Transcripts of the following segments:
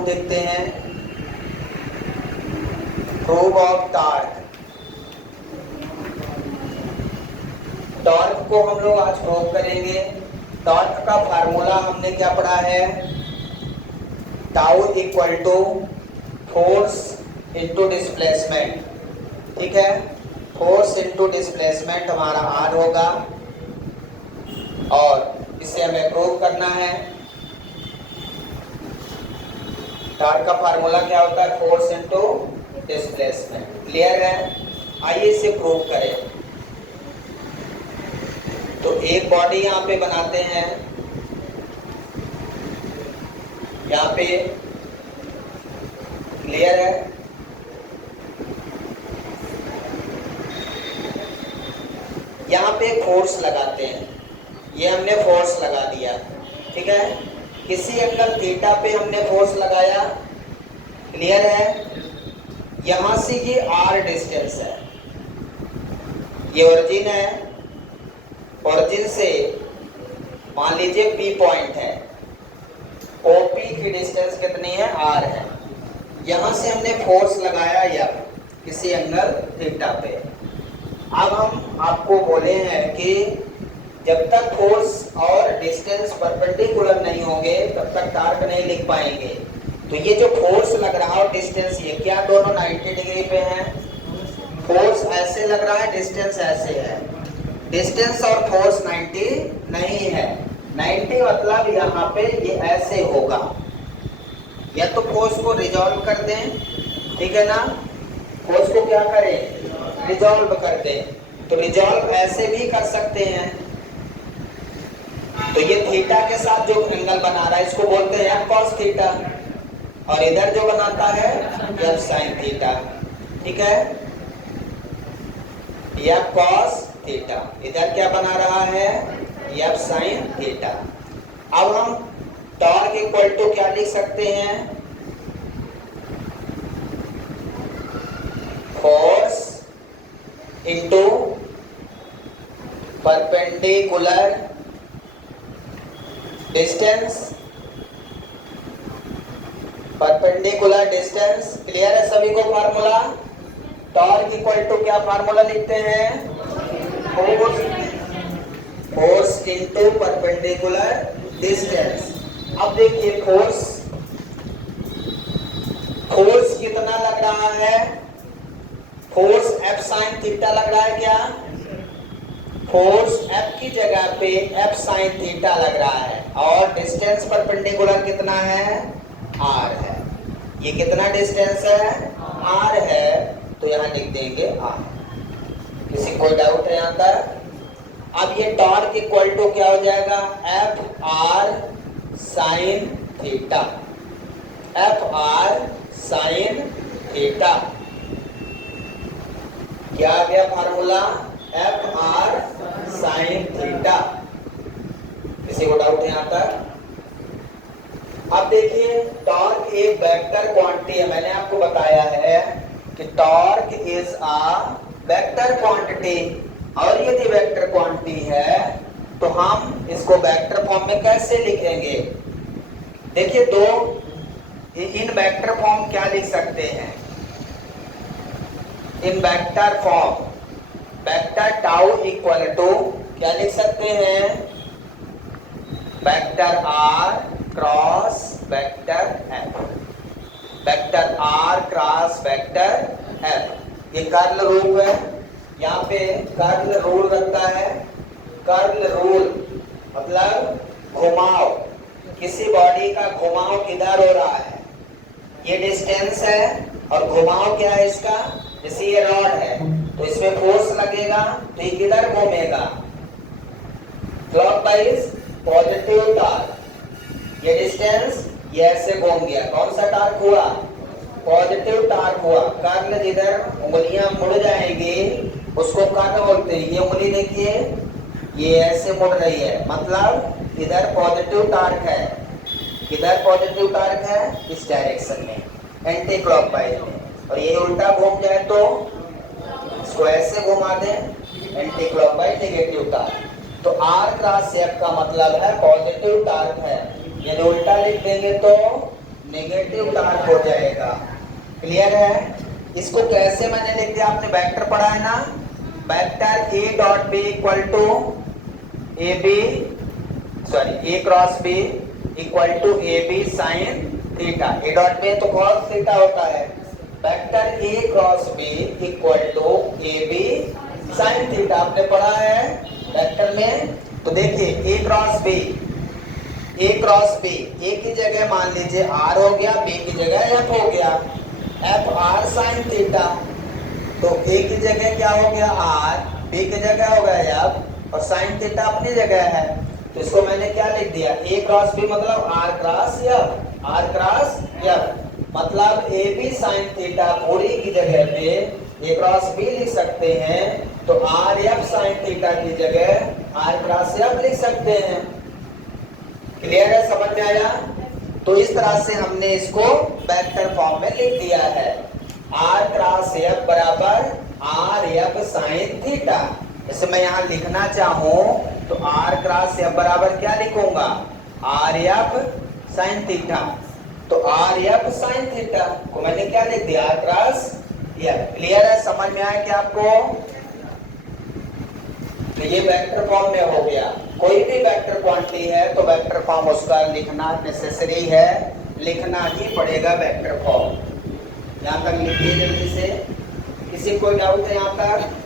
Proof देखते हैं। Proof of torque. Torque को हम लोग आज प्रूव करेंगे। टॉर्क का फार्मूला हमने क्या पढ़ा है? Tau equal to force into displacement. ठीक है, फोर्स इंटू डिस्प्लेसमेंट हमारा आर होगा और इसे हमें प्रूव करना है। टॉर्क का फार्मूला क्या होता है? Force into displacement. क्लियर है? आइए इसे प्रूव करें। तो एक बॉडी यहाँ पे बनाते हैं, यहाँ पे क्लियर है? यहाँ पे फोर्स लगाते हैं, ये हमने फोर्स लगा दिया। ठीक है, किसी एंगल थीटा पे हमने फोर्स लगाया। क्लियर है? यहां से ये आर डिस्टेंस है, ये ओरिजिन है। ओरिजिन से मान लीजिए पी पॉइंट है, ओपी की डिस्टेंस कितनी है? आर है। यहां से हमने फोर्स लगाया या किसी एंगल थीटा पे। अब हम आपको बोले हैं कि जब तक फोर्स और डिस्टेंस परपेंडिकुलर नहीं होंगे तब तक टॉर्क नहीं लिख पाएंगे। तो ये जो फोर्स लग रहा है और डिस्टेंस, ये क्या दोनों 90 डिग्री पे हैं? फोर्स ऐसे लग रहा है, डिस्टेंस ऐसे है। डिस्टेंस और फोर्स 90 नहीं है। 90 मतलब यहाँ पे ये ऐसे होगा। या तो फोर्स को रिजॉल्व कर दें, ठीक है ना? फोर्स को क्या करें? रिजॉल्व कर दें। तो रिजॉल्व ऐसे भी कर सकते हैं। तो ये थीटा के साथ जो एंगल बना रहा है इसको बोलते हैं एफ कॉस थीटा, और इधर जो बनाता है एफ साइन थीटा। ठीक है, एफ कॉस थीटा, इधर क्या बना रहा है? F sine theta. अब हम टॉर्क इक्वल टू क्या लिख सकते हैं? Force into perpendicular distance. Perpendicular distance clear है सभी को? फार्मूला टॉर्क इक्वल टू क्या फार्मूला लिखते हैं? Force into perpendicular distance. अब देखिए फोर्स कितना लग रहा है? फोर्स एफ साइन थीटा लग रहा है क्या? फोर्स एफ की जगह पे एफ साइन थीटा लग रहा है, और डिस्टेंस परपेंडिकुलर कितना है? आर है। ये कितना डिस्टेंस है? आर है। तो यहां लिख देंगे आर। किसी कोई डाउट है यहाँ तक? अब ये टॉर्क इक्वल टू क्या हो जाएगा? F R sine theta. F R sine theta क्या आ गया formula? F R sine theta. किसी को डाउट है यहाँ तक? अब देखिए टॉर्क एक वेक्टर क्वांटिटी है। मैंने आपको बताया है कि torque is a vector quantity, और यदि वेक्टर क्वांटिटी है तो हम इसको वेक्टर फॉर्म में कैसे लिखेंगे? देखिए दो इन वेक्टर फॉर्म क्या लिख सकते हैं? In vector form vector tau equal to क्या लिख सकते हैं? Vector R cross vector F. Vector R cross vector F. ये कर्ल रूप है, यहाँ पे कर्ल रूल रखता है। कर्ल रूल मतलब घुमाव, किसी बॉडी का घुमाव किधर हो रहा है? ये डिस्टेंस है और घुमाव क्या है इसका? जैसे ये रॉड है तो इसमें फोर्स लगेगा तो ये किधर घूमेगा? Clockwise positive torque. ये डिस्टेंस ये ऐसे घूम गया, कौन सा टॉर्क हुआ? पॉजिटिव टॉर्क हुआ। कर्ल जिधर उंगलियां मुड़ जाएंगी उसको कर्ल बोलते हैं। ये उंगली देखिए ये ऐसे मुड़ रही है, मतलब इधर पॉजिटिव टॉर्क है। किधर पॉजिटिव टॉर्क है? इस डायरेक्शन में, एंटी क्लॉकवाइज में। और ये उल्टा घूम जाए तो इसको ऐसे घुमा दें, एंटी क्लॉकवाइज नेगेटिव टॉर्क। तो आर क्रॉस एफ का मतलब है पॉजिटिव टॉर्क है। यदि उल्टा लिख देंगे तो नेगेटिव टॉर्क हो जाएगा। क्लियर है? इसको कैसे मैंने लिख दिया, आपने वेक्टर पढ़ा है ना, vector A dot B equal to A B sorry A cross B equal to A B sine theta. A dot B तो कॉस थीटा होता है, vector A cross B equal to A B sine theta आपने पढ़ा है vector में। तो देखिए ए cross B ए की जगह मान लीजिए आर हो गया, बी की जगह एफ हो गया, एफ आर साइन थीटा। तो ए की जगह क्या हो गया आर, बी की जगह हो गया एफ और साइन थीटा अपनी जगह है। तो इसको मैंने क्या लिख दिया, ए क्रॉस बी मतलब R cross F, R cross F मतलब ए बी साइन थीटा पूरी की जगह पे ए क्रॉस बी लिख सकते हैं, तो आर एफ साइन थीटा की जगह आर क्रॉस एफ लिख सकते हैं। क्लियर है, समझ में आया? तो इस तरह से हमने इसको वेक्टर फॉर्म में लिख दिया है, आर क्रॉस एफ बराबर आर एफ साइन थीटा। जैसे मैं यहाँ लिखना चाहूं तो आर क्रॉस एफ बराबर क्या लिखूंगा, आर एफ साइन थीटा। तो आर एफ साइन थीटा को मैंने क्या लिख दिया, आर क्रॉस एफ। क्लियर है, समझ में आया क्या आपको? तो ये वेक्टर फॉर्म में हो गया। कोई भी वेक्टर क्वांटिटी है तो वेक्टर फॉर्म उसका लिखना नेसेसरी है, लिखना ही पड़ेगा वेक्टर फॉर्म। यहाँ तक लिखिए जल्दी से। किसी कोई डाउट है यहाँ तक?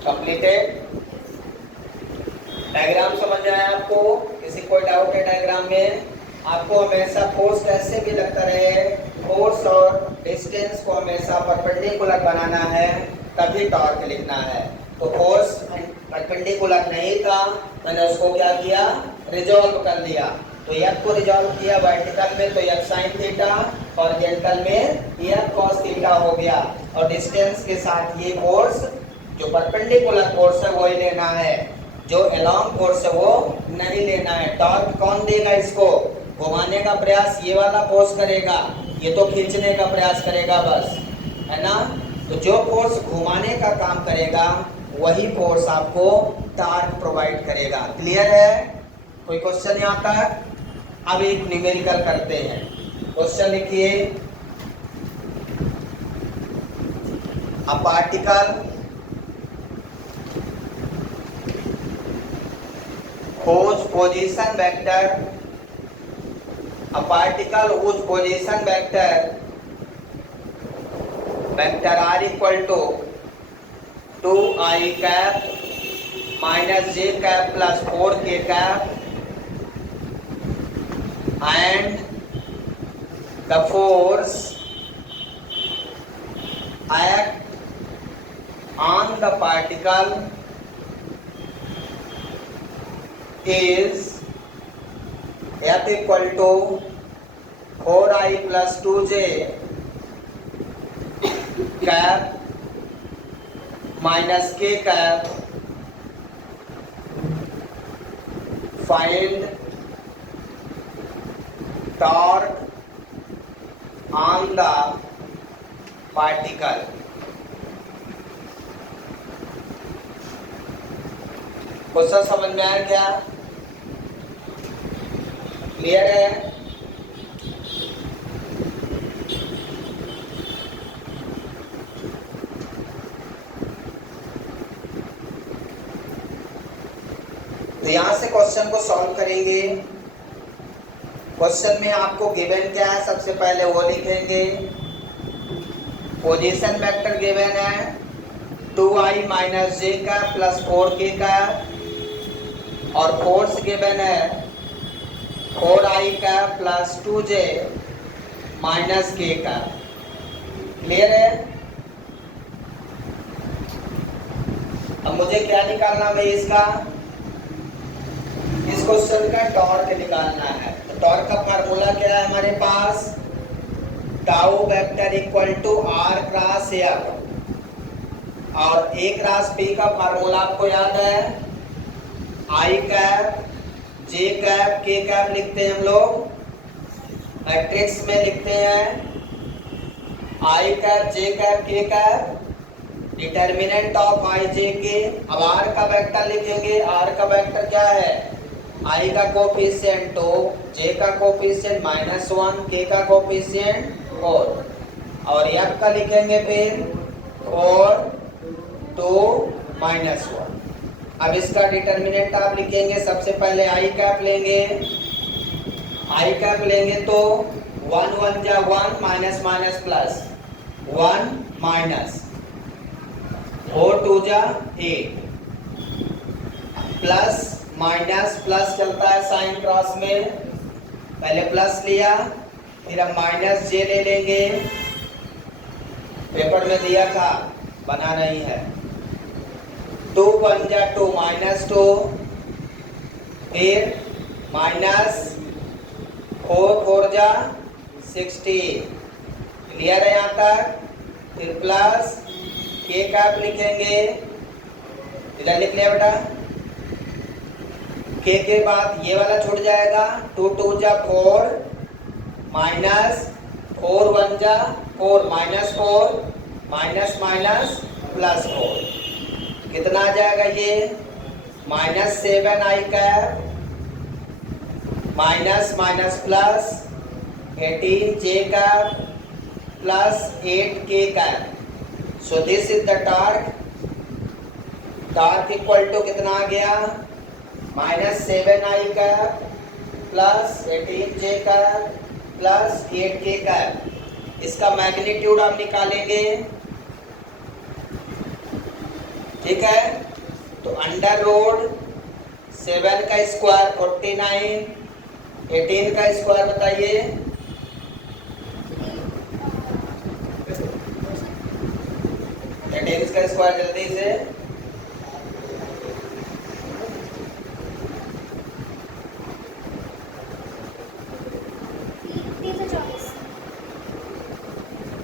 कंप्लीटेड। डायग्राम समझ आया आपको? किसी कोई डाउट है डायग्राम में? आपको हमेशा फोर्स कैसे भी लगता रहे, फोर्स और डिस्टेंस को हमेशा परपेंडिकुलर बनाना है, तभी टॉर्क लिखना है। तो फोर्स परपेंडिकुलर नहीं था, मैंने उसको क्या किया, रिजॉल्व कर दिया। तो एफ को रिजॉल्व किया वर्टिकल में तो एफ साइन थीटा, हॉरिजॉन्टल में एफ कॉस थीटा हो गया। और डिस्टेंस के साथ ये फोर्स जो परपेंडिकुलर फोर्स है वो ही लेना है, जो अलोंग फोर्स है वो नहीं लेना है। टॉर्क कौन देगा, इसको घुमाने का प्रयास ये वाला फोर्स करेगा, ये तो खींचने का प्रयास करेगा बस, है ना। तो जो फोर्स घुमाने का काम करेगा वही फोर्स आपको टॉर्क प्रोवाइड करेगा। क्लियर है? कोई क्वेश्चन यहाँ तक? अब एक न्यूमेरिकल करते हैं। क्वेश्चन लिखिए, a particle whose position vector a particle whose position vector r equal to 2i cap minus j cap plus 4k cap and the force act on the particle is F equal to 4i plus 2j cap minus k cap. Find torque on the particle. Question समझ में आया क्या? Clear है? तो यहां से question को solve करेंगे। क्वेश्चन में आपको गिवन क्या है, सबसे पहले वो लिखेंगे। पोजीशन वेक्टर गिवन है 2i माइनस जे का प्लस 4k का, और फोर्स गिवन है 4i का प्लस 2j माइनस k का। क्लियर है? अब मुझे क्या निकालना है इसका, इस क्वेश्चन का टॉर्क निकालना है। तो टॉर्क का फार्मूला क्या है हमारे पास, tau vector equal to R cross F. और एक रास पी का फार्मूला आपको याद है, I cap J cap K cap लिखते हैं हम लोग, मैट्रिक्स में लिखते हैं I cap J cap K cap, determinant of I J K. अब आर का वेक्टर लिखेंगे, आर का वेक्टर क्या है, आई का कोफिशिएंट 2, जे का कोफिशिएंट -1, के का कोफिशिएंट 4, और एफ का लिखेंगे फिर 4 2 -1। अब इसका डिटर्मिनेंट आप लिखेंगे, सबसे पहले आई कैप लेंगे, आई कैप लेंगे तो 1 1 जा 1 माइनस माइनस प्लस 1 माइनस 4 2 जा 8 प्लस माइनस प्लस चलता है साइन क्रॉस में, पहले प्लस लिया फिर हम माइनस जे ले लेंगे, पेपर में दिया था बना नहीं है। 2 1 जा 2 -2, फिर माइनस 4 4 जा 16, क्लियर है यहाँ तक। फिर प्लस के कैप लिखेंगे, इधर लिख लिया बेटा, के बाद ये वाला छूट जाएगा, 2 2 जा 4 माइनस 4 1 जा 4 -4 माइनस माइनस प्लस 4, कितना आ जाएगा ये -7 I cap minus minus plus 18 J cap plus 8 K cap. So this is the torque, torque equal to कितना आ गया -7 I cap plus 18 J cap plus 8 K cap. इसका मैग्नीट्यूड आप निकालेंगे, ठीक है। तो अंडर रूट 7 का स्क्वायर 49, 18 का स्क्वायर बताइए, का स्क्वायर जल्दी से,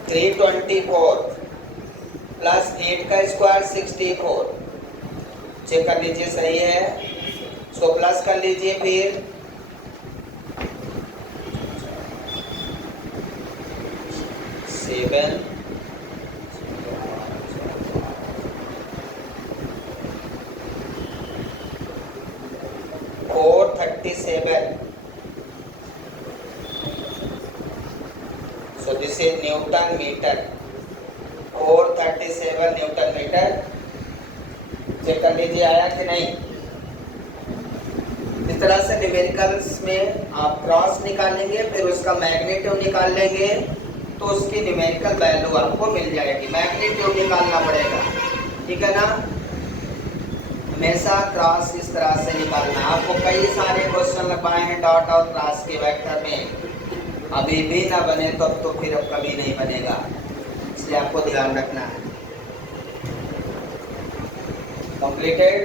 थ्री 24 प्लस 8 का स्क्वायर 64, चेक कर लीजिए सही है, सो प्लस कर लीजिए फिर 7 437, so this is Newton meter, 437 newton metre. चेक कर लीजिए आया कि नहीं। इस तरह से न्यूमेरिकल्स में आप क्रॉस निकालेंगे, फिर उसका मैग्नीट्यूड निकाल लेंगे तो उसकी न्यूमेरिकल वैल्यू आपको मिल जाएगी, मैग्नीट्यूड निकालना पड़ेगा, ठीक है ना। हमेशा क्रॉस इस तरह से निकालना। आपको कई सारे क्वेश्चन लगवाए हैं डॉट और क्रॉस के वेक्टर में, अभी भी ना बने तो फिर अब कभी नहीं बनेगा, इसलिए आपको ध्यान रखना है। कंप्लीटेड।